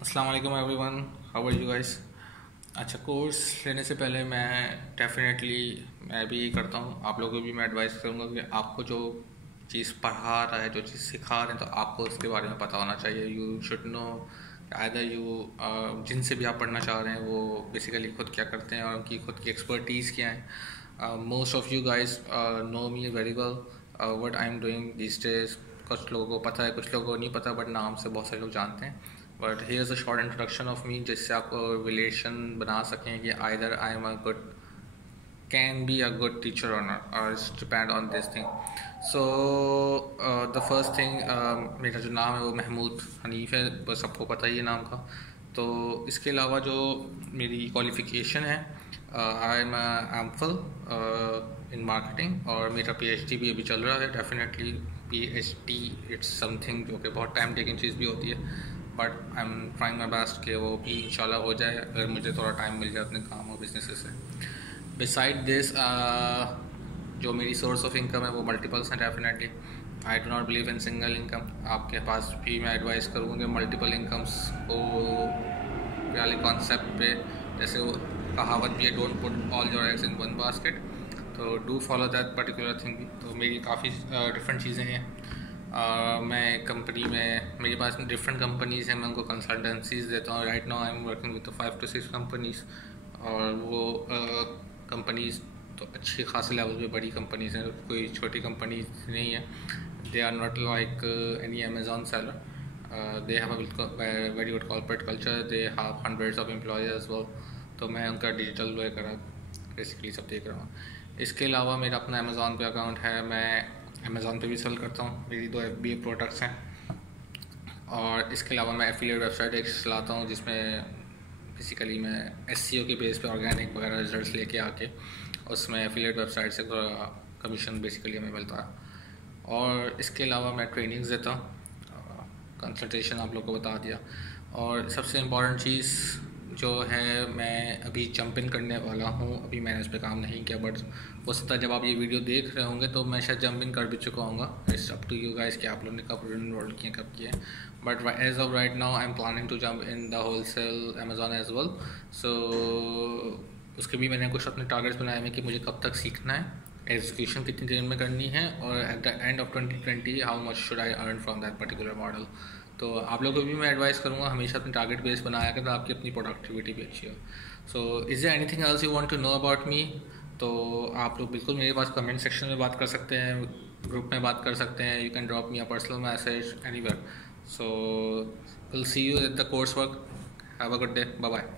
अस्सलाम वालेकुम everyone, how are you guys. अच्छा, कोर्स लेने से पहले मैं भी यही करता हूँ। आप लोगों को भी मैं एडवाइस करूँगा कि आपको जो चीज़ पढ़ा रहा है, जो चीज़ सिखा रहे हैं, तो आपको उसके बारे में पता होना चाहिए। You should know either you जिनसे भी आप पढ़ना चाह रहे हैं वो बेसिकली खुद क्या करते हैं और उनकी खुद की एक्सपर्टीज़ क्या है। Most of you guys know me very well what I am doing this days. कुछ लोगों को पता है, कुछ लोगों को नहीं पता, बट नाम से बहुत सारे लोग जानते हैं। But here is a short introduction of me, जिससे आप रिलेशन बना सकें कि either I am a good can be a good teacher और नॉट, और it's depend on this thing. So the first thing, मेरा जो नाम है वो महमूद हनीफ़ है, बस सबको पता ही है नाम का। तो इसके अलावा जो मेरी क्वालिफ़िकेशन है, I am M Phil in marketing, और मेरा PhD भी अभी चल रहा है। डेफिनेटली PhD इट्स समथिंग जो कि बहुत टाइम टेकिंग चीज़ भी होती है, but I am trying my best कि वो भी इंशाल्लाह हो जाए, अगर मुझे थोड़ा टाइम मिल जाए अपने काम और बिजनेस से। बिसाइड दिस जो मेरी सोर्स ऑफ इनकम है वो मल्टीपल्स हैं। Definitely I do not believe in single income. आपके पास भी मैं एडवाइस करूँगा कि मल्टीपल इनकम्स को वाले कॉन्सेप्ट पे, जैसे वो कहावत भी है, don't put all your eggs in one basket, तो do follow that particular thing. तो मेरी काफ़ी डिफरेंट चीज़ें हैं। मैं कंपनी में, मेरे पास डिफरेंट कंपनीज़ हैं, मैं उनको कंसल्टेंसीज देता हूँ। Right now I am working with 5 to 6 companies, और वो कंपनीज़ तो अच्छी खासी लेवल पे बड़ी कंपनीज़ हैं, कोई छोटी कंपनीज नहीं है। They are not like any Amazon seller. They have a very good corporate culture, they have hundreds of employees as well. तो मैं उनका डिजिटल वे करा बेसिकली सब देख रहा हूँ। इसके अलावा मेरा अपना अमेज़ॉन पे अकाउंट है, मैं अमेज़ॉन पे भी सेल करता हूँ। मेरी 2 FBA प्रोडक्ट्स हैं, और इसके अलावा मैं एफिलिएट वेबसाइट एक चलाता हूँ, जिसमें बेसिकली मैं SEO के बेस पे ऑर्गेनिक वगैरह रिजल्ट्स लेके आके उसमें एफिलिएट वेबसाइट से कमीशन बेसिकली हमें मिलता है। और इसके अलावा मैं ट्रेनिंग्स देता हूँ, कंसल्टेशन आप लोग को बता दिया। और सबसे इम्पॉर्टेंट चीज़ जो है, मैं अभी जंप इन करने वाला हूँ। अभी मैंने उस पर काम नहीं किया, बट हो सकता है जब आप ये वीडियो देख रहे होंगे तो मैं शायद जंप इन कर भी चुका हूँगा। It's up to you guys कि आप लोगों ने कब इनरोल किए, कब किए। But as of right now I am planning to jump in the wholesale Amazon as well. So उसके भी मैंने कुछ अपने टारगेट्स बनाए हैं कि मुझे कब तक सीखना है, एग्जीक्यूशन कितनी देर में करनी है, और at the end of 2020 how much should I earn from that particular model. तो आप लोगों को भी मैं एडवाइस करूँगा, हमेशा अपनी टारगेट बेस बनाया करें, तो आपकी अपनी प्रोडक्टिविटी भी अच्छी हो। So is there anything else you want to know about me? तो आप लोग बिल्कुल मेरे पास कमेंट सेक्शन में बात कर सकते हैं, ग्रुप में बात कर सकते हैं। You can drop me a personal message anywhere. So will see you at the course work. Have a good day, bye bye.